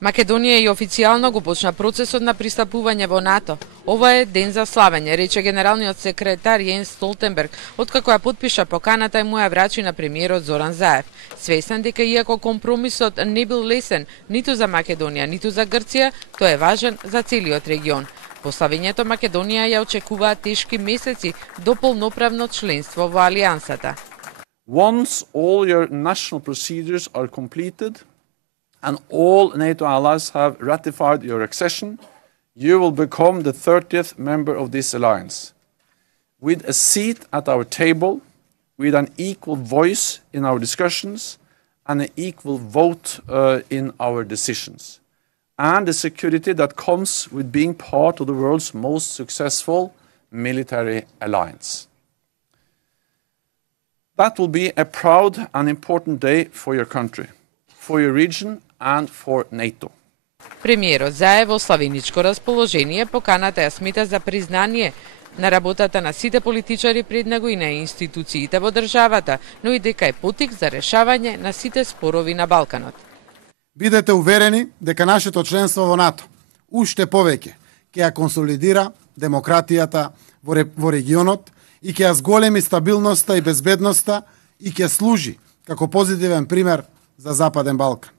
Македонија и официјално го почна процесот на пристапување во НАТО. Ова е ден за славење, рече генералниот секретар Јенс Столтенберг, откако ја потпиша поканата и му ја врачи на премиерот Зоран Заев. Свесен дека иако компромисот не бил лесен ниту за Македонија, ниту за Грција, тој е важен за целиот регион. По славењето Македонија ја очекуваат тешки месеци до полноправно членство во Алијансата. Once all your national procedures are completed and all NATO allies have ratified your accession, you will become the 30th member of this alliance, with a seat at our table, with an equal voice in our discussions, and an equal vote in our decisions, and the security that comes with being part of the world's most successful military alliance. That will be a proud and important day for your country, for your region, and for NATO. Премиерот Заев во славеничко расположение поканата ја смета за признание на работата на сите политичари пред него и на институциите во државата, но и дека е потик за решавање на сите спорови на Балканот. Бидете уверени дека нашето членство во НАТО уште повеќе ќе ја консолидира демократијата во регионот и ќе ја зголеми стабилноста и безбедноста и ќе служи како позитивен пример за Западен Балкан.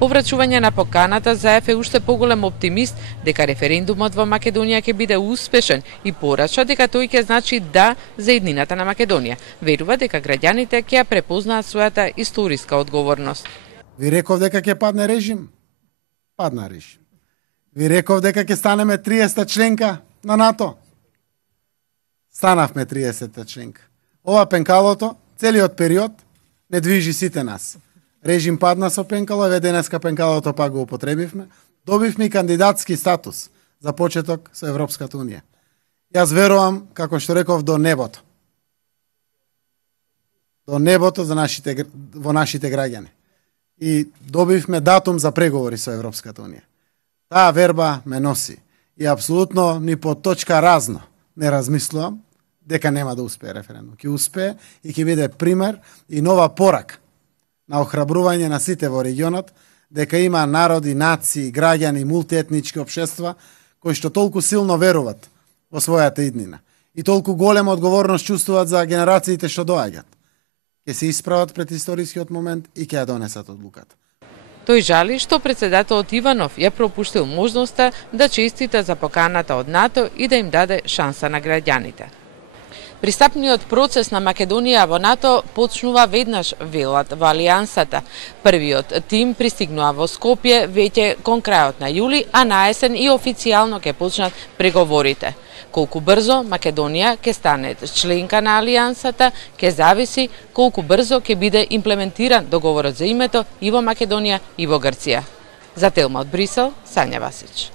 По врачување на поканата, Заев е уште поголем оптимист дека референдумот во Македонија ќе биде успешен и порача дека тој ќе значи да за еднината на Македонија. Верува дека граѓаните ќе ја препознаат својата историска одговорност. Ви реков дека ќе падне режим? Падна режим. Ви реков дека ќе станеме 30-та членка на НАТО? Станавме 30-та членка. Ова пенкалото, целиот период, не движи сите нас. Режим падна со пенкало, еве денеска пенкалото пак го употребивме. Добивме и кандидатски статус за почеток со Европската Унија. Јас верувам, како што реков, до небото. До небото во нашите граѓани. И добивме датум за преговори со Европската Унија. Таа верба ме носи. И апсолутно ни по точка разно не размислувам дека нема да успее референдум. Ќе успее и ќе биде пример и нова порака на охрабрување на сите во регионот, дека има народи, нации, граѓани, мултиетнички општества кои што толку силно веруваат во својата иднина и толку голема одговорност чувствуваат за генерациите што доаѓаат. Ќе се исправат пред историскиот момент и ќе ја донесат одлуката. Тој жали што претседателот Иванов ја пропуштил можноста да честита за поканата од НАТО и да им даде шанса на граѓаните. Пристапниот процес на Македонија во НАТО почнува веднаш, велат во Алијансата. Првиот тим пристигнува во Скопје веќе кон крајот на јули, а на есен и официјално ќе почнат преговорите. Колку брзо Македонија ќе стане членка на Алијансата, ќе зависи колку брзо ќе биде имплементиран договорот за името и во Македонија и во Грција. За Телма од Брисел, Сања Васич.